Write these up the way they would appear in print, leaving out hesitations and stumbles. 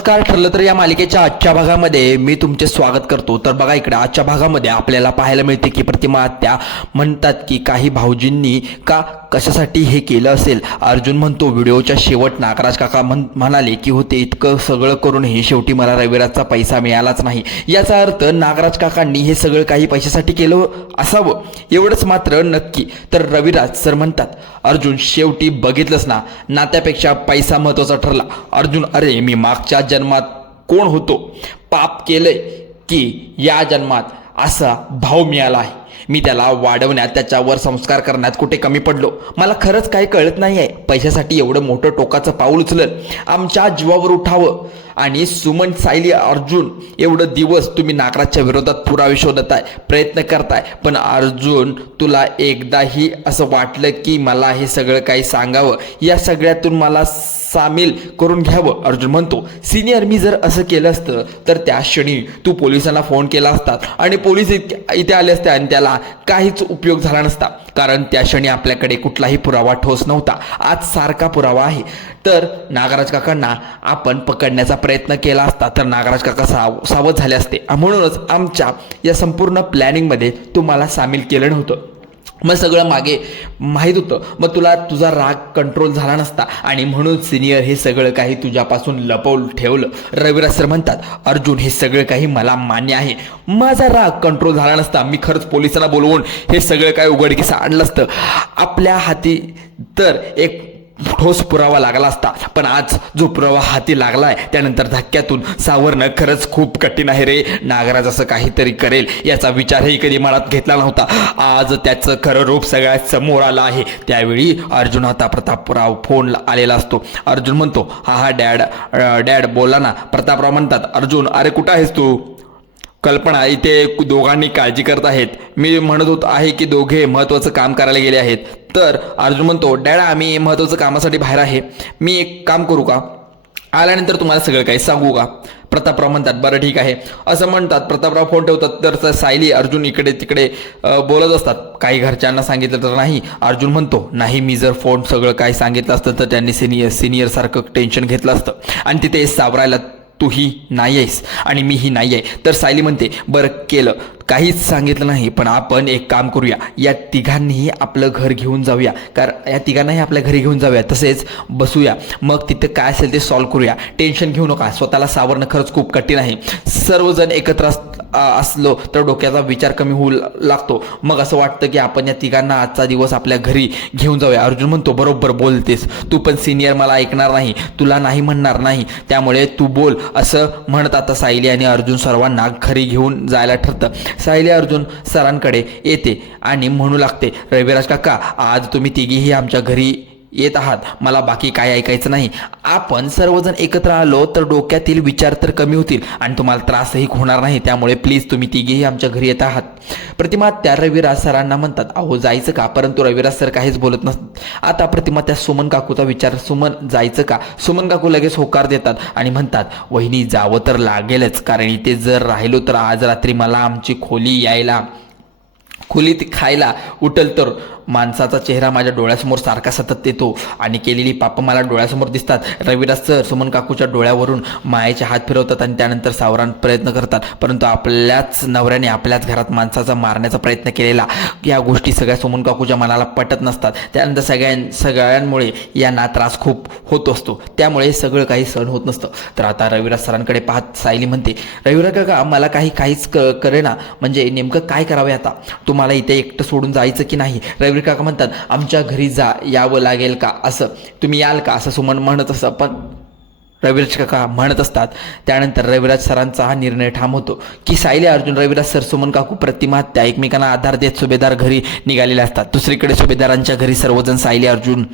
नमस्कार. ठरलं तर या मालिकेच्या आजच्या भागामध्ये मी तुमचे स्वागत करतो. तर बघा इकडे आजच्या भागामध्ये आपल्याला पाहायला मिळते की प्रतिमा आत्या म्हणतात की काही भाऊजींनी कशासाठी हे केलं असेल. अर्जुन म्हणतो व्हिडिओच्या शेवट नागराज काका म्हणाले की होते इतकं सगळं करूनही शेवटी मला रविराजचा पैसा मिळालाच नाही. याचा अर्थ नागराज काकांनी हे सगळं काही पैशासाठी केलं असावं. एवढंच मात्र नक्की. तर रविराज सर म्हणतात अर्जुन शेवटी बघितलंच ना, नात्यापेक्षा पैसा महत्वाचा ठरला. अर्जुन अरे मी मागच्या जन्मात कोण होतो, पाप केलंय की या जन्मात असा भाऊ मिळाला आहे. मी त्याला वाढवण्यात त्याच्यावर संस्कार करण्यात कुठे कमी पडलो. मला खरंच काही कळत नाही आहे. पैशासाठी एवढं मोठं टोकाचं पाऊल उचललं, आमच्या जीवावर उठावं आणि सुमन सायली अर्जुन एवढं दिवस तुम्ही नागराजच्या विरोधात पुरावे शोधत आहे, प्रयत्न करताय, पण अर्जुन तुला एकदाही असं वाटलं की मला हे सगळं काही सांगावं, या सगळ्यातून मला सामील करून घ्यावं. अर्जुन म्हणतो सिनियर मी जर असं केलं असतं तर त्या क्षणी तू पोलिसांना फोन केला असता आणि पोलीस इथे आले असते आणि त्याला काहीच उपयोग झाला नसता, कारण त्या क्षणी आपल्याकडे कुठलाही पुरावा ठोस नव्हता. आज सारखा पुरावा आहे. तर नागराज काकांना आपण पकडण्याचा प्रयत्न केला असता तर नागराज काका सावध झाले असते. म्हणूनच आमच्या या संपूर्ण प्लॅनिंगमध्ये तुम्हाला सामील केलं नव्हतं. मग सगळं मागे माहीत होतं, मग तुला तुझा राग कंट्रोल झाला नसता आणि म्हणून सिनियर हे सगळं काही तुझ्यापासून लपवून ठेवलं. रविराज सर म्हणतात अर्जुन हे सगळं काही मला मान्य आहे. माझा राग कंट्रोल झाला नसता मी खरंच पोलिसांना बोलवून हे सगळं काही उघडकीस आणलं असतं. आपल्या हाती तर एक ठोस पुरावा लागला असता, पण आज जो पुरावा हाती लागलाय त्यानंतर धक्क्यातून सावरणं खरंच खूप कठीण आहे रे. नागराज असं काहीतरी करेल याचा विचारही कधी मनात घेतला नव्हता. आज त्याचं खरं रूप सगळ्यात समोर आलं आहे. त्यावेळी अर्जुन होता प्रतापराव फोन आलेला असतो. अर्जुन म्हणतो हा डॅड बोला ना. प्रतापराव म्हणतात अर्जुन अरे कुठं आहेस तू? कल्पना इथे दोघांनी काळजी करत आहेत. मी म्हणत होत आहे की दोघे महत्त्वाचं काम करायला गेले आहेत. तर अर्जुन म्हणतो डॅड आम्ही महत्त्वाचं कामासाठी बाहेर आहे. मी एक काम करू का, आल्यानंतर तुम्हाला सगळं काही सांगू का? प्रतापराव म्हणतात बरं ठीक आहे असं म्हणतात. प्रतापराव फोन ठेवतात. तर सायली अर्जुन इकडे तिकडे बोलत असतात. काही घरच्यांना सांगितलं तर नाही? अर्जुन म्हणतो नाही, मी जर फोन सगळं काही सांगितलं असतं तर त्यांनी सिनियर सारखं टेन्शन घेतलं असतं आणि तिथे सावरायला तूही नाही आहेस आणि मीही नाही आहे. तर सायली म्हणते बरं केलं, काहीच सांगितलं नाही, पण आपण एक काम करूया, या तिघांनीही आपलं घर घेऊन जाऊया. कारण या तिघांनाही आपल्या घरी घेऊन जाऊया, तसेच बसूया, मग तिथं काय असेल ते सॉल्व्ह करूया. टेन्शन घेऊ नका. स्वतःला सावरणं खरंच खूप कठीण आहे. सर्वजण एकत्र असलो तर डोक्याचा विचार कमी होऊ लागतो. मग असं वाटतं की आपण या तिघांना आजचा दिवस आपल्या घरी घेऊन जाऊया. अर्जुन म्हणतो बरोबर बोलतेस तू, पण सिनियर मला ऐकणार नाही, तुला नाही म्हणणार नाही, त्यामुळे तू बोल. असं म्हणत आता सायली आणि अर्जुन सर्वांना घरी घेऊन जायला ठरतं. सायली अर्जुन सरांकडे येते आणि म्हणू लागते रविराज काका आज तुम्ही तिघीही आमच्या घरी येत आहात, मला बाकी काय ऐकायचं नाही. आपण सर्वजण एकत्र आलो तर डोक्यातील विचार तर कमी होतील आणि तुम्हाला त्रासही होणार नाही, त्यामुळे प्लीज तुम्ही तिघेही आमच्या घरी येत आहात. प्रतिमा त्या रविराज सरांना म्हणतात अहो जायचं का, परंतु रविराज सर काहीच बोलत नसतात. आता प्रतिमा त्या सुमन काकूचा विचार, सुमन जायचं का? सुमन काकू लगेच होकार देतात आणि म्हणतात वहिनी जावं तर लागेलच, कारण इथे जर राहिलो तर आज रात्री मला आमची खोलीत खायला उठल तर माणसाचा चेहरा माझ्या डोळ्यासमोर सारखा सतत येतो आणि केलेली पापं मला डोळ्यासमोर दिसतात. रविराज सर सुमन काकूच्या डोळ्यावरून मायेचे हात फिरवतात आणि त्यानंतर सावरान प्रयत्न करतात, परंतु आपल्याच नवऱ्याने आपल्याच घरात माणसाचा मारण्याचा प्रयत्न केलेला, या गोष्टी सगळ्या सुमन काकूच्या मनाला पटत नसतात. त्यानंतर सगळ्यांमुळे यांना त्रास खूप होत असतो, त्यामुळे सगळं काही सहन होत नसतं. तर आता रविराज सरांकडे पाहत सायली म्हणते रविराज काका मला काहीच करेना, म्हणजे नेमकं काय करावे आता, तुम्हाला इथे एकटं सोडून जायचं की नाही? रविराज काका म्हणतात आमच्या घरी यावं लागेल का, असं तुम्ही याल का, असं सुमन म्हणत असतं. पण रविराज काका म्हणत असतात. त्यानंतर रविराज सरांचा हा निर्णय ठाम होतो की सायली अर्जुन, रविराज सर, सुमन काकू, प्रतिमा त्या एकमेकांना आधार देत सुभेदार घरी निघालेले असतात. दुसरीकडे सुभेदारांच्या घरी सर्वजण सायली अर्जुन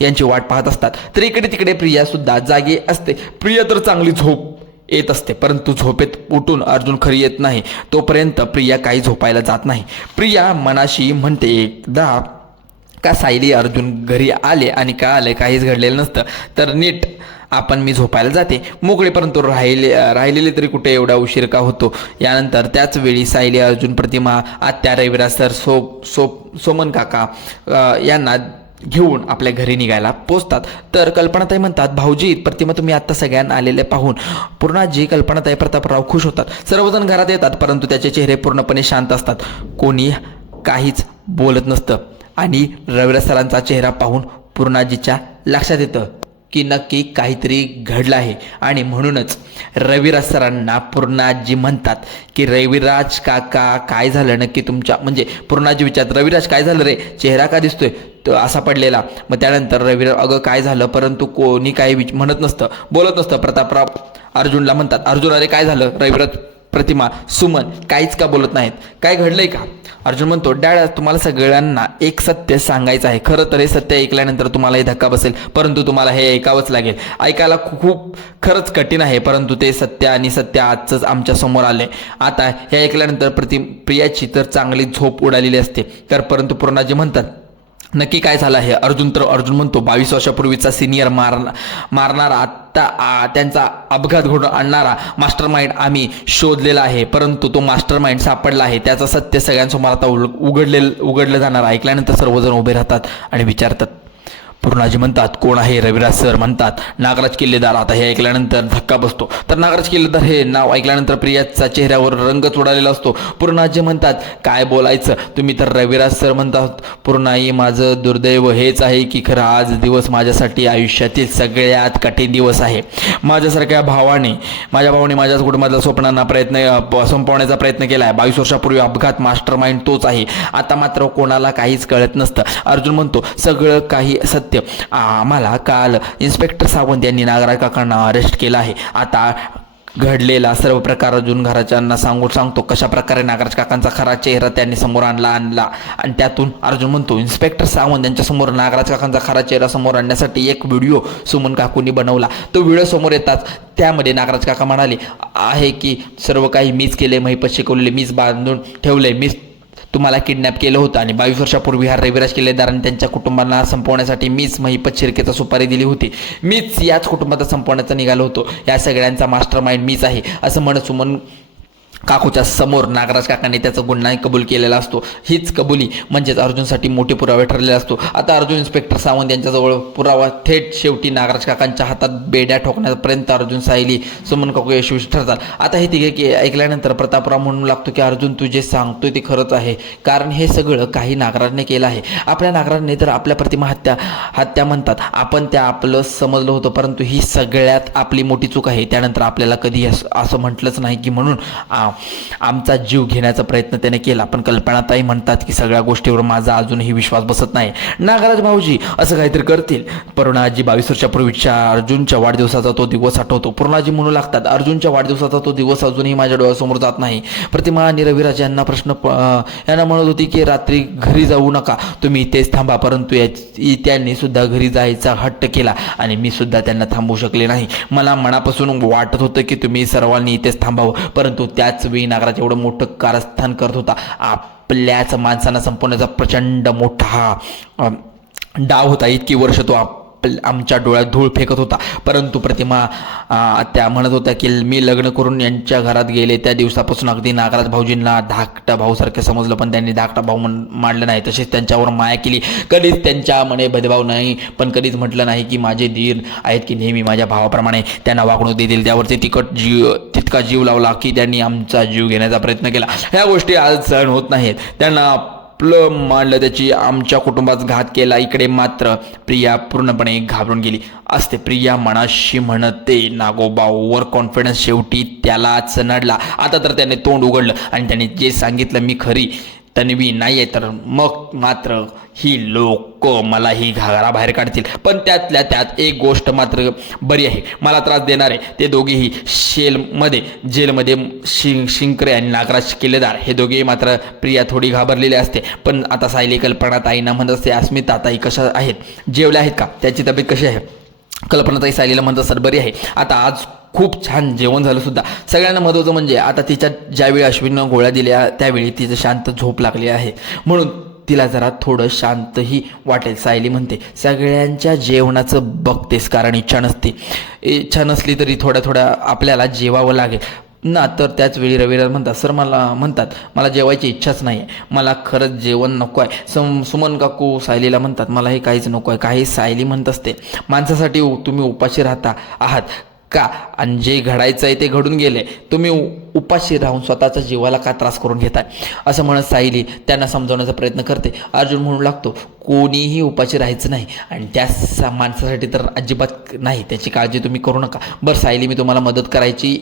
यांची वाट पाहत असतात. तर इकडे तिकडे प्रिया सुद्धा जागी असते. प्रिया तर चांगली झोप येत असते, परंतु झोपेत उठून अर्जुन खरी येत नाही तोपर्यंत प्रिया काही झोपायला जात नाही. प्रिया मनाशी म्हणते एकदा का सायली अर्जुन घरी आले आणि का आले काहीच घडलेलं नसतं तर नीट मी झोपायला जाते मोकळे, परंतु राहिलेले तरी कुठे एवढा उशीर का होतो. यानंतर त्याच वेळी सायली अर्जुन, प्रतिमा, आत्या, रविराज सर, सोमन काका यांना घेऊन आपल्या घरी निघायला पोचतात. तर कल्पनाताई म्हणतात, भाऊजी प्रतिमा तुम्ही आत्ता सगळ्यांना आलेले पाहून पूर्णाजी, कल्पनाताई, प्रतापराव खुश होतात. सर्वजण घरात येतात परंतु त्याचे चेहरे पूर्णपणे शांत असतात. कोणी काहीच बोलत नसतं आणि रविराज सरांचा चेहरा पाहून पूर्णाजीच्या लक्षात येतं की नक्की काहीतरी घडलं आहे. आणि म्हणूनच रविराज सरांना पूर्णाजी म्हणतात की रविराज काका काय झालं नक्की तुमच्या, म्हणजे पूर्णाजी विचारतात, रविराज काय झालं रे, चेहरा का दिसतोय तो असा पडलेला. मग त्यानंतर रविराज अगं काय झालं, परंतु कोणी काही म्हणत नसतं, बोलत नसतं. प्रतापराव अर्जुनला म्हणतात, अर्जुन अरे काय झालं, रविराज, प्रतिमा, सुमन काहीच का बोलत नाहीत, काय घडलंय का. अर्जुन म्हणतो, डॅड तुम्हाला सगळ्यांना एक सत्य सांगायचं आहे. खरं तर हे सत्य ऐकल्यानंतर तुम्हाला हे धक्का बसेल परंतु तुम्हाला हे ऐकावंच लागेल. ऐकायला खूप खरंच कठीण आहे परंतु ते सत्य आणि सत्य आजच आमच्या समोर आले. आता हे ऐकल्यानंतर प्रियाची तर चांगली झोप उडालेली असते. तर परंतु पूर्णाजी म्हणतात, नक्की काय झालं आहे. अर्जुन म्हणतो, 22 वर्षापूर्वीचा सिनियर मारणारा आत्ता त्यांचा अपघात घडून आणणारा मास्टर माइंड आम्ही शोधलेला आहे परंतु तो मास्टर माइंड सापडला आहे. त्याचं सत्य सगळ्यांसमोर आता उघडलं जाणार. ऐकल्यानंतर सर्वजण उभे राहतात आणि विचारतात. पूर्णाजी म्हणतात, कोण आहे. रविराज सर म्हणतात, नागराज किल्लेदार. आता हे ऐकल्यानंतर धक्का बसतो. तर नागराज किल्लेदार हे नाव ऐकल्यानंतर प्रियाचा चेहऱ्यावर रंगच उडालेला असतो. पूर्णाजी म्हणतात, काय बोलायचं तुम्ही तर. रविराज सर म्हणतात, पूर्णाई माझं दुर्दैव हेच आहे की खरं आज दिवस माझ्यासाठी आयुष्यातील सगळ्यात कठीण दिवस आहे. माझ्या भावाने माझ्याच कुटुंबातल्या स्वप्नांना संपवण्याचा प्रयत्न केला आहे. 22 वर्षापूर्वी अपघात मास्टर माइंड तोच आहे. आता मात्र कोणाला काहीच कळत नसतं. अर्जुन म्हणतो, सगळं काही सत्य आम्हाला काल इन्स्पेक्टर सावंत यांनी नागराज काकांना अरेस्ट केलं आहे. आता घडलेला सर्व प्रकार अजून घराच्यांना सांगतो कशा प्रकारे नागराज काकांचा खरा चेहरा त्यांनी समोर आणला. आणि त्यातून अर्जुन म्हणतो, इन्स्पेक्टर सावंत यांच्यासमोर नागराज काकांचा खरा चेहरा समोर आणण्यासाठी एक व्हिडिओ सुमन काकूंनी बनवला. तो व्हिडिओ समोर येताच त्यामध्ये नागराज काका म्हणाले आहे की सर्व काही मीच केले, महिपत शिकवलेले मीच बांधून ठेवले, मीच तुम्हाला किडनॅप केलं होतं आणि 22 वर्षापूर्वी हा रविराज किल्लेदारांनी त्यांच्या कुटुंबांना संपवण्यासाठी मीच महिपत शिर्केचा सुपारी दिली होती. मीच याच कुटुंबाचा संपवण्याचा निघालो होतो. या सगळ्यांचा मास्टर माइंड मीच आहे असं म्हणत सुमन काकूच्या समोर नागराज काकांनी त्याचा गुन्हा कबूल केलेला असतो. हीच कबुली म्हणजेच अर्जुनसाठी मोठे पुरावे ठरलेला असतो. आता अर्जुन इन्स्पेक्टर सावंत यांच्याजवळ पुरावा थेट शेवटी नागराज काकांच्या हातात बेड्या ठोकण्यापर्यंत अर्जुन, सायली, सुमन काकू यशस्वी ठरतात. आता हे तिघे की ऐकल्यानंतर प्रतापराव म्हणू लागतो की अर्जुन तू जे सांगतोय ते खरंच आहे कारण हे सगळं काही नागराजने केलं आहे. आपल्या नागराजने तर आपल्या प्रतिमा हत्या म्हणतात, आपण त्या आपलं समजलं होतं परंतु ही सगळ्यात आपली मोठी चूक आहे. त्यानंतर आपल्याला कधी असं म्हटलंच नाही की म्हणून आमचा जीव घेण्याचा प्रयत्न त्याने केला. पण कल्पनाताई म्हणतात की सगळ्या गोष्टीवर माझा अजूनही विश्वास बसत नाही. नागराज भाऊजी असं काहीतरी करतील. पूर्णाजी 22 वर्षापूर्वीच्या अर्जुनच्या वाढदिवसाचा तो दिवस आठवतो. पूर्णाजी म्हणू लागतात, अर्जुनच्या वाढदिवसाचा तो दिवस अजूनही माझ्या डोळ्यासमोर जात नाही. प्रतिमा आणि रविराज यांना यांना म्हणत होती की रात्री घरी जाऊ नका, तुम्ही इथेच थांबा. परंतु त्यांनी सुद्धा घरी जायचा हट्ट केला आणि मी सुद्धा त्यांना थांबवू शकले नाही. मला मनापासून वाटत होतं की तुम्ही सर्वांनी इथेच थांबावं परंतु त्याच वेळी नागराज एवढं मोठं कारस्थान करत होता. आपल्याच माणसांना संपवण्याचा प्रचंड मोठा डाव होता. इतकी वर्ष तो आमच्या डोळ्यात धूळ फेकत होता. परंतु प्रतिमा त्या म्हणत होत्या की मी लग्न करून यांच्या घरात गेले त्या दिवसापासून अगदी नागराज भाऊजींना धाकटा भाऊसारखे समजलं पण त्यांनी धाकटा भाऊ मानलं नाही. तसेच त्यांच्यावर माया केली. कधीच त्यांच्या मने भेदभाव नाही पण कधीच म्हटलं नाही की माझे धीर आहेत की नेहमी माझ्या भावाप्रमाणे त्यांना वागणूक देतील. त्यावरती तितका जीव लावला की त्यांनी आमचा जीव घेण्याचा प्रयत्न केला. ह्या गोष्टी आज सहन होत नाहीत. त्यांना आपलं मानलं, त्याची आमच्या कुटुंबात घात केला. इकडे मात्र प्रिया पूर्णपणे घाबरून गेली असते. प्रिया मनाशी म्हणते नागोबा ओव्हर कॉन्फिडन्स शेवटी त्यालाच नडला. आता तर त्याने तोंड उघडलं आणि त्याने जे सांगितलं मी खरी तन्वी नाही आहे तर मग मात्र ही लोक मला ही घराबाहेर काढतील. पण त्यातल्या त्यात एक गोष्ट मात्र बरी आहे, मला त्रास देणारे ते दोघेही जेलमध्ये शिंकरे आणि नागराज किल्लेदार हे दोघेही मात्र प्रिया थोडी घाबरलेली असते. पण आता सायली कल्पनाताईंना म्हणत असते, अस्मिता ताई कशा आहेत, जेवल्या आहेत का, त्याची तब्येत कशी आहे. कल्पनाताई सायलीला म्हणतात सर बरी आहे. आता आज खूप छान जेवण झालं सुद्धा. सगळ्यांना महत्त्वाचं म्हणजे आता तिच्या ज्यावेळी अश्विनीनं गोळ्या दिल्या त्यावेळी तिचं शांत झोप लागली आहे म्हणून तिला जरा थोडं शांतही वाटेल. सायली म्हणते सगळ्यांच्या जेवणाचं बघतेस कारण इच्छा नसली तरी थोड्या आपल्याला जेवावं लागेल. ना तर त्याच वेळी रविराज म्हणतात मला जेवायची इच्छाच नाही आहे, मला खरंच जेवण नको आहे. सुमन काकू सायलीला म्हणतात मला हे काहीच नको आहे. काही सायली म्हणत असते माणसासाठी तुम्ही उपाशी राहता आहात का, आणि जे घडायचं आहे ते घडून गेले, तुम्ही उपाशी राहून स्वतःच्या जीवाला का त्रास करून घेताय, असं म्हणत सायली त्यांना समजावण्याचा प्रयत्न करते. अर्जुन म्हणू लागतो कोणीही उपाशी राहायचं नाही, आणि त्या माणसासाठी तर अजिबात नाही, त्याची काळजी तुम्ही करू नका. बरं सायली, मी तुम्हाला मदत करायची.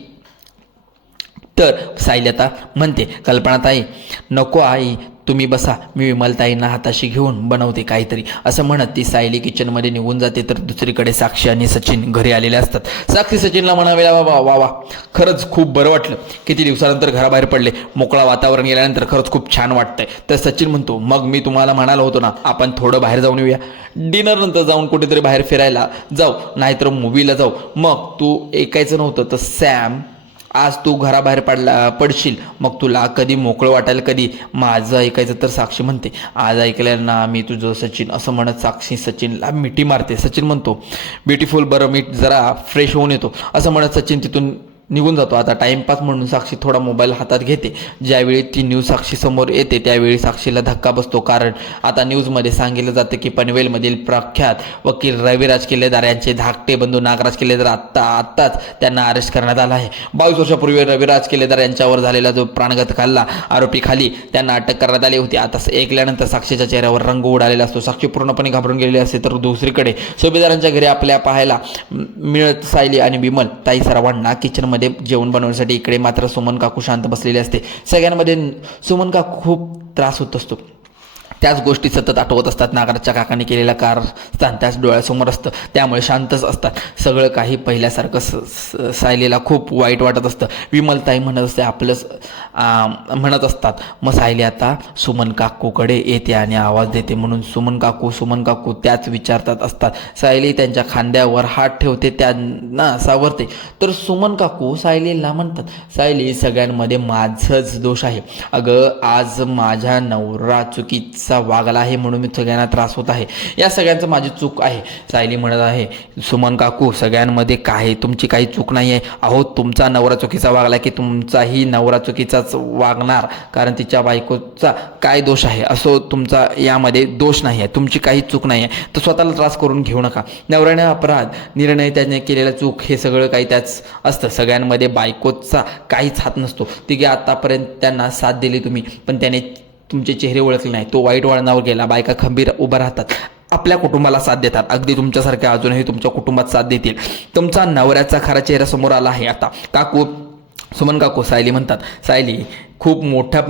तर सायली आता म्हणते कल्पनाताई नको आई, तुम्ही बसा, मी विमलताईंना हाताशी घेऊन बनवते काहीतरी, असं म्हणत ती सायली किचनमध्ये निघून जाते. तर दुसरीकडे साक्षी आणि सचिन घरी आलेले असतात. साक्षी सचिनला म्हणावे वा वा वा, खरंच खूप बरं वाटलं, किती दिवसानंतर घराबाहेर पडले, मोकळा वातावरण गेल्यानंतर खरंच खूप छान वाटतंय. तर सचिन म्हणतो मग मी तुम्हाला म्हणालो होतो ना आपण थोडं बाहेर जाऊन येऊया, डिनर नंतर जाऊन कुठेतरी बाहेर फिरायला जाऊ, नाहीतर मूवीला जाऊ. मग तू ऐकायचं नव्हतं तर सॅम, आज तू घराबाहेर पडशील, मग तुला कधी मोकळं वाटायला, कधी माझं ऐकायचं. तर साक्षी म्हणते आज ऐकलं ना मी तुझं सचिन, असं म्हणत साक्षी सचिनला मिठी मारते. सचिन म्हणतो ब्युटिफुल, बरं मी जरा फ्रेश होऊन येतो, असं म्हणत सचिन तिथून निघून जातो. आता टाइमपास म्हणून साक्षी थोडा मोबाईल हातात घेते. ज्यावेळी ती न्यूज साक्षी समोर येते त्यावेळी साक्षीला धक्का बसतो, कारण आता न्यूजमध्ये सांगितलं जातं की पनवेलमधील प्रख्यात वकील रविराज किल्लेदार यांचे धाकटे बंधू नागराज किल्लेदार आत्ताच त्यांना अरेस्ट करण्यात आला आहे. 22 वर्षापूर्वी रविराज किल्लेदार यांच्यावर झालेला जो प्राणघात आरोपी खाली त्यांना अटक करण्यात आली होती. आता ऐकल्यानंतर साक्षीच्या चेहऱ्यावर रंग उडालेला असतो. साक्षी पूर्णपणे घाबरून गेलेली असते. तर दुसरीकडे सुभेदारांच्या घरी आपल्या पाहायला मिळत सायली आणि विमल ताई सर्वांना किचनमध्ये जेवण बनवण्यासाठी. इकडे मात्र सुमन काकू शांत बसलेले असते. सगळ्यांमध्ये सुमन काकू खूप त्रास होत असतो. त्याच गोष्टी सतत आठवत असतात. नागराजच्या काकाने केलेला कारस्थान त्याच डोळ्यासमोर असतं, त्यामुळे शांतच असतात. सगळं काही पहिल्यासारखं सायलीला खूप वाईट वाटत असतं. विमलताई म्हणत असते आपलंच म्हणत असतात. मग सायली आता सुमन काकूकडे येते आणि आवाज देते, म्हणून सुमन काकू त्याच विचारतात असतात. सायली त्यांच्या खांद्यावर हात ठेवते, त्यांना सावरते. तर सुमन काकू सायलीला म्हणतात सायली सगळ्यांमध्ये माझंच दोष आहे, अगं आज माझ्या नवरा चुकीचा वागला आहे म्हणून मी सगळ्यांना त्रास होत आहे, या सगळ्यांचं माझी चूक आहे. सायली म्हणत आहे सुमन काकू सगळ्यांमध्ये तुमची काही चूक नाही आहे. अहो तुमचा नवरा चुकीचा वागला की तुमचाही नवरा चुकीचाच वागणार, कारण तिच्या बायकोचा काय दोष आहे, असो तुमचा यामध्ये दोष नाही आहे, तुमची काही चूक नाही आहे. तर स्वतःला त्रास करून घेऊ नका. नवऱ्याने अपराध, निर्णय त्याने केलेला चूक हे सगळं काही त्याच असतं. सगळ्यांमध्ये बायकोचा काहीच हात नसतो. तिघे आतापर्यंत त्यांना साथ दिली तुम्ही, पण त्याने तुमचे चेहरे ओळखले नाही, तो वाईट वळणावर गेला. बायका खंबीर उभा राहतात, आपल्या कुटुंबाला साथ देतात, अगदी तुमच्यासारख्या अजूनही तुमच्या कुटुंबात साथ देतील. तुमचा नवऱ्याचा खरा चेहरा समोर आला आहे आता. काकू सुमन काकू सायली म्हणतात सायली खूप मोठ्या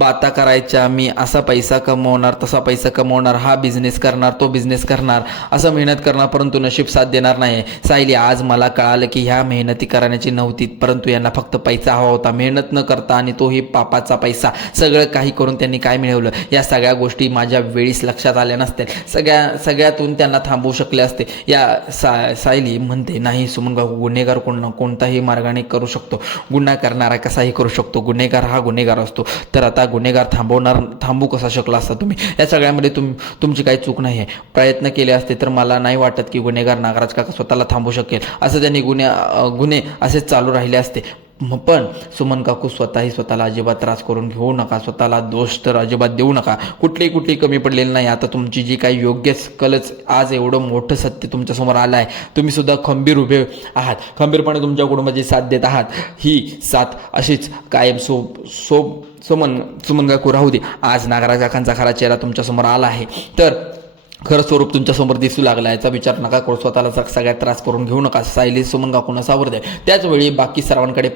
बाता करायच्या, मी असा पैसा कमवणार, तसा पैसा कमवणार, हा बिझनेस करणार, तो बिझनेस करणार, असं मेहनत करणार, परंतु नशीब साथ देणार नाही. सायली आज मला कळालं की ह्या मेहनती करण्याची नव्हती, परंतु यांना फक्त पैसा हवा होता, मेहनत न करता, आणि तोही पापाचा पैसा. सगळं काही करून त्यांनी काय मिळवलं, या सगळ्या गोष्टी माझ्या वेळीच लक्षात आल्या नसत्या, सगळ्यातून त्यांना थांबवू शकले असते. सायली म्हणते नाही सुमन काकू, गुन्हेगार कोणताही मार्गाने करू शकतो, गुन्हा करणारा कसाही करू शकतो, गुन्हेगार हा गुन्हेगार असतो. तर आता गुन्हेगार थांबू कसा शकला असता तुम्ही? या सगळ्यामध्ये तुमची काही चूक नाही आहे. प्रयत्न केले असते तर मला नाही वाटत की गुन्हेगार नागराज काका स्वतःला थांबवू शकेल. असं त्यांनी गुन्हे असेच चालू राहिले असते. पण सुमन काकू स्वतःला अजिबात त्रास करून घेऊ नका, स्वतःला दोष तर अजिबात देऊ नका. कुठली कमी पडलेली नाही. आता तुमची जी काही योग्य कलच, आज एवढं मोठं सत्य तुमच्यासमोर आलं आहे, तुम्ही सुद्धा खंबीर उभे आहात, खंबीरपणे तुमच्या कुटुंबाची साथ देत आहात. ही साथ अशीच कायम सुमन काकू राहू दे. आज नागराज काकांचा खरा चेहरा तुमच्यासमोर आला आहे, तर खरं स्वरूप तुमच्यासमोर दिसू लागला, याचा विचार नका करू, स्वतःला सगळ्यात त्रास करून घेऊ नका. सायली सुमन काकूंना सावरते. त्याचवेळी बाकी सर्वांकडे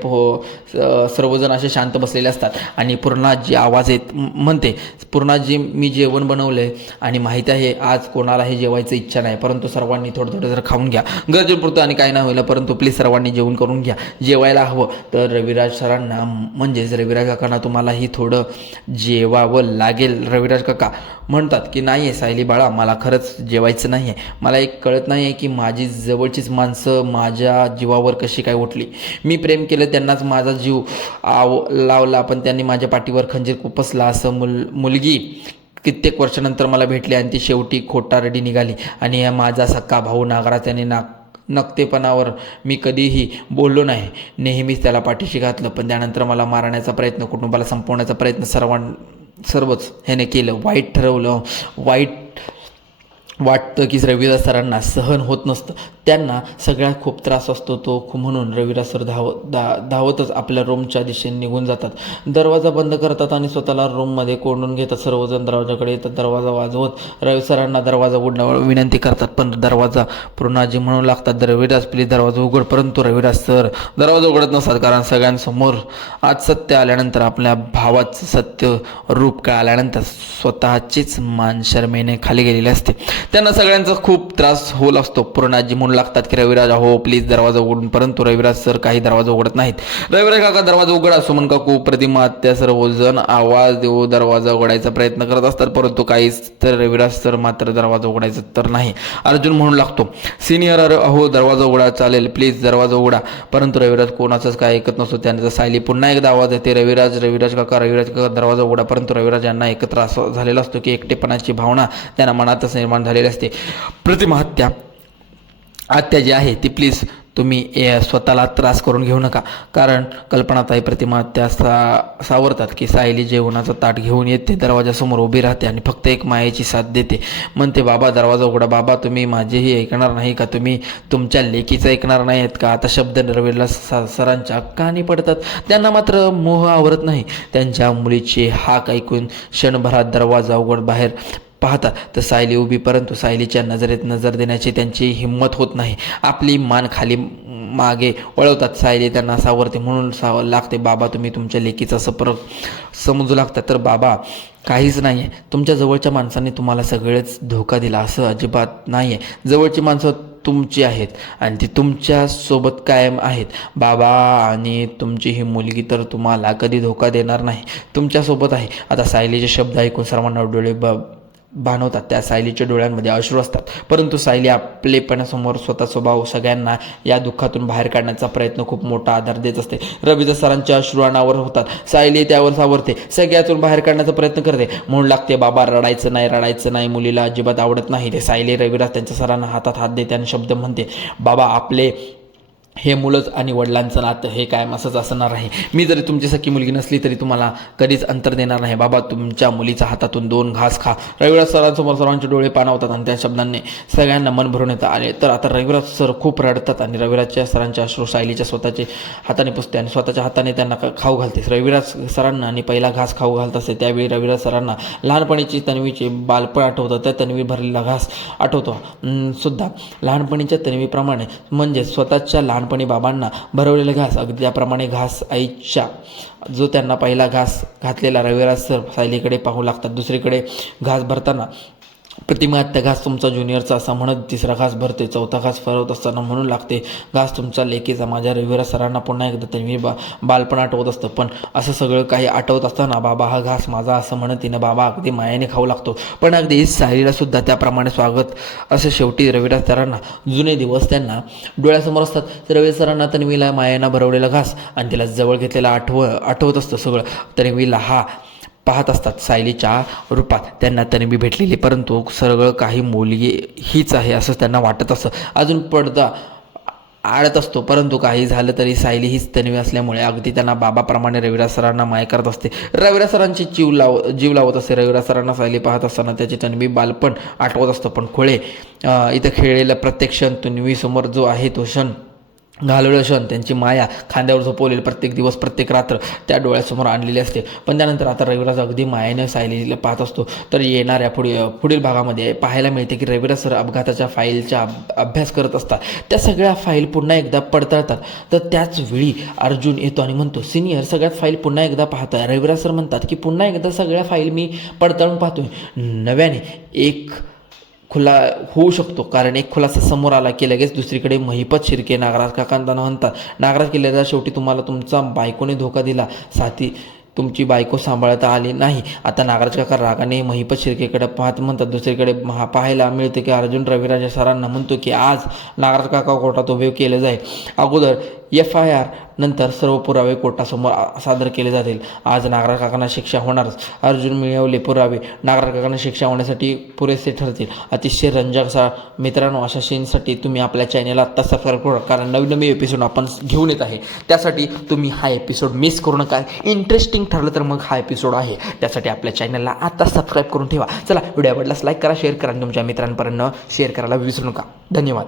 सर्वजण असे शांत बसलेले असतात आणि पूर्णाजी आवाज म्हणते पूर्णाजी मी जेवण बनवलंय आणि माहीत आहे आज कोणालाही जेवायची इच्छा नाही, परंतु सर्वांनी थोडं जर खाऊन घ्या, गरजेपुरतं, आणि काय नाही होईल, परंतु प्लीज सर्वांनी जेवण करून घ्या, जेवायला हवं. तर रविराज सरांना म्हणजेच रविराज काकांना तुम्हालाही थोडं जेवावं लागेल. रविराज काका म्हणतात की नाही आहे सायली बाळा, मला खरंच जेवायचं नाही आहे. मला एक कळत नाही आहे की माझी जवळचीच माणसं माझ्या जीवावर कशी काय उठली. मी प्रेम केलं, त्यांनाच माझा जीव लावला, पण त्यांनी माझ्या पाठीवर खंजीर खुपसला. असं मुलगी कित्येक वर्षानंतर मला भेटली आणि ती शेवटी खोटारडी निघाली, आणि माझा सक्का भाऊ नागराज त्याने नकतेपणावर मी कधीही बोललो नाही, नेहमीच त्याला पाठीशी घातलं. पण त्यानंतर मला मारण्याचा प्रयत्न, कुटुंबाला संपवण्याचा प्रयत्न सर्वच ह्याने केलं. वाईट ठरवलं, वाईट वाटतं की रविराज सरांना सहन होत नसतं. त्यांना सगळ्यात खूप त्रास असतो तो म्हणून रविराज सर धावतच आपल्या रूमच्या दिशेने निघून जातात. दरवाजा बंद करतात आणि स्वतःला रूममध्ये कोंडून घेतात. सर्वजण दरवाजाकडे येतात. दरवाजा वाजवत रवी सरांना दरवाजा उघडण्यावर विनंती करतात, पण दरवाजा पूर्णाजी म्हणू लागतात, रविराज प्लीज दरवाजा उघड. परंतु रविराज सर दरवाजा उघडत नसतात, कारण सगळ्यांसमोर आज सत्य आल्यानंतर, आपल्या भावाचं सत्य रूप कळाल्यानंतर स्वतःचीच मान शरमेने खाली गेलेली असते. त्यांना सगळ्यांचा खूप त्रास होत असतो. पूर्णाजी म्हणू लागतात की रविराज हो प्लीज दरवाजा उघडून. परंतु रविराज सर काही दरवाजा उघडत नाहीत. रविराज काका दरवाजा उघडा. सुमन काकू, प्रतिमा आत्या सर्वजण आवाज देऊ दरवाजा उघडायचा प्रयत्न करत असतात, परंतु काहीच. तर रविराज सर मात्र दरवाजा उघडायचा तर नाही. अर्जुन म्हणू लागतो सिनियर अहो दरवाजा उघडा, चालेल प्लीज दरवाजा उघडा. परंतु रविराज कोणाचंच काय ऐकत नसतो. त्यानंतर सायली पुन्हा एकदा आवाज येते, रविराज काका दरवाजा उघडा. परंतु रविराज यांना एकत्र असं झालेला असतो की एकटेपणाची भावना त्यांना मनातच निर्माण झालेली असते. प्रतिमा आत्या जी आहे ती प्लीज तुम्ही स्वतःला त्रास करून घेऊ नका, कारण कल्पनाताई प्रतिमा आत्या सावरतात की सायली जेवणाचं ताट घेऊन येते, दरवाजासमोर उभी राहते आणि फक्त एक मायेची साथ देते. म्हणते बाबा दरवाजा उघडा. बाबा तुम्ही माझेही ऐकणार नाही का? तुम्ही तुमच्या लेकीचं ऐकणार नाही आहेत का? आता शब्द रविला सरांच्या कानी पडतात. त्यांना मात्र मोह आवरत नाही. त्यांच्या मुलीचे हाक ऐकून क्षणभरात दरवाजा उघड बाहेर पाहतात तर सायली उभी, परंतु सायलीच्या नजरेत नजर देण्याची त्यांची हिंमत होत नाही. आपली मान खाली मागे वळवतात. सायली त्यांना सावरते, म्हणून लागते बाबा तुम्ही तुमच्या लेकीचा संपर्क समजू लागतात. तर बाबा काहीच नाही आहे, तुमच्या जवळच्या माणसांनी तुम्हाला सगळेच धोका दिला असं अजिबात नाही आहे. जवळची माणसं तुमची आहेत आणि ती तुमच्यासोबत कायम आहेत बाबा, आणि तुमची ही मुलगी तर तुम्हाला कधी धोका देणार नाही, तुमच्यासोबत आहे. आता सायलीचे शब्द ऐकून सर्वांना डोळे भानवतात. त्या सायलीच्या डोळ्यांमध्ये अश्रू असतात, परंतु सायली आपलेपणासमोर स्वतः स्वभाव सगळ्यांना या दुःखातून बाहेर काढण्याचा प्रयत्न खूप मोठा आधार देत असते. रवीदास सरांच्या अश्रू अनावर होतात. सायली त्यावर सावरते, सगळ्यातून बाहेर काढण्याचा प्रयत्न करते. म्हणून लागते बाबा रडायचं नाही, मुलीला अजिबात आवडत नाही. ते सायली रविराज त्यांच्या सरांना हातात हात देते आणि शब्द म्हणते बाबा आपले हे मुलंच आणि वडिलांचं नातं हे कायम असंच असणार आहे. मी जरी तुमची सख्खी मुलगी नसली तरी तुम्हाला कधीच अंतर देणार नाही. बाबा तुमच्या मुलीच्या हातातून 2 घास खा. रविराज सरांसमोर सर्वांचे डोळे पाणावतात आणि त्या शब्दांनी सगळ्यांना मन भरून येतं. आणि तर आता रविराज सर खूप रडतात आणि रविराजच्या सरांच्या अश्रू सायलीच्या स्वतःचे हाताने पुसते आणि स्वतःच्या हाताने त्यांना खाऊ घालते. रविराज सरांना आणि पहिला घास खाऊ घालत असते त्यावेळी रविराज सरांना लहानपणीची तन्वीचे बालपण आठवतं. त्या तन्वी भरलेला घास आठवतो सुद्धा. लहानपणीच्या तन्वीप्रमाणे म्हणजे स्वतःच्या लहानपणी बाबांना भरवलेला घास, अगदी त्याप्रमाणे घास आईच्या जो त्यांना पहिला घास घातलेला रविराज सर सायलीकडे पाहू लागतात. दुसरीकडे घास भरताना प्रतिमा आत्या घास तुमचा ज्युनियरचा असा म्हणत 3रा घास भरते. 4था घास फरवत असताना म्हणून लागते घास तुमचा लेकीचा. माझ्या रविराज सरांना पुन्हा एकदा तन्वी बालपण आठवत असतं. पण असं सगळं काही आठवत असताना बाबा हा घास माझा असं म्हणत तिनं बाबा अगदी मायाने खाऊ लागतो. पण अगदी सायलीला सुद्धा त्याप्रमाणे स्वागत असं. शेवटी रविराज सरांना जुने दिवस त्यांना डोळ्यासमोर असतात. रविराज सरांना तन्वीला मायानं भरवलेला घास आणि तिला जवळ घेतलेला आठवत असतं सगळं. तन्वीला हा पाहत असतात सायलीच्या रूपात त्यांना तन्वी भेटलेली, परंतु सगळं काही मुलगी हीच आहे असं त्यांना वाटत असतं. अजून पडदा आडत असतो, परंतु काही झालं तरी सायली हीच तन्वी असल्यामुळे अगदी त्यांना बाबाप्रमाणे रविराज सरांना माय करत असते. रविराज सरांची जीव लावत असते. रविराज सरांना सायली पाहत असताना त्याची तन्वी बालपण आठवत असतं. पण खोळे इथं खेळलेला प्रत्येक क्षण, तन्वीसमोर जो आहे तो क्षण, घालवलेलं क्षण, त्यांची माया खांद्यावर झोपवलेली प्रत्येक दिवस प्रत्येक रात्र त्या डोळ्यासमोर आणलेली असते. पण त्यानंतर आता रविराज अगदी मायेनं सायलीला पाहत असतो. तर येणाऱ्या पुढील भागामध्ये पाहायला मिळते की रविराज सर अपघाताच्या फाईलचा अभ्यास करत असतात. त्या सगळ्या फाईल पुन्हा एकदा पडताळतात. तर त्याच वेळी अर्जुन येतो आणि म्हणतो सिनियर सगळ्यात फाईल पुन्हा एकदा पाहतोय. रविराज सर म्हणतात की पुन्हा एकदा सगळ्या फाईल मी पडताळून पाहतोय. नव्याने एक खुला होऊ शकतो, कारण एक खुलासा समोर आला की लगेच दुसरीकडे महिपत शिर्के नागराज काकांना म्हणतात नागराज किल्ल्याचा शेवटी तुम्हाला तुमचा बायकोने धोका दिला, साथी तुमची बायको सांभाळता आली नाही. आता नागराज काका रागाने महिपत शिर्केकडे पाहत म्हणतात. दुसरीकडे पाहायला मिळते की अर्जुन रविराज सरांना म्हणतो की आज नागराज काका कोर्टात उभे केले जाईल. अगोदर FIR नंतर सर्व पुरावे कोर्टासमोर सादर केले जातील. आज नागराज काकांना शिक्षा होणारच. अर्जुन मिळवले पुरावे नागराज काकांना शिक्षा होण्यासाठी पुरेसे ठरतील. अतिशय रंजक असा मित्रांनो, अशा सीनसाठी तुम्ही आपल्या चॅनलला आत्ता सबस्क्राईब करा, कारण नवीन नवीन एपिसोड आपण घेऊन येत आहे. त्यासाठी तुम्ही हा एपिसोड मिस करू नका. इंटरेस्टिंग ठरलं तर मग हा एपिसोड आहे, त्यासाठी आपल्या चॅनलला आता सबस्क्राईब करून ठेवा. चला, व्हिडिओ आवडल्यास लाईक करा, शेअर करा आणि तुमच्या मित्रांपर्यंत शेअर करायला विसरू नका. धन्यवाद.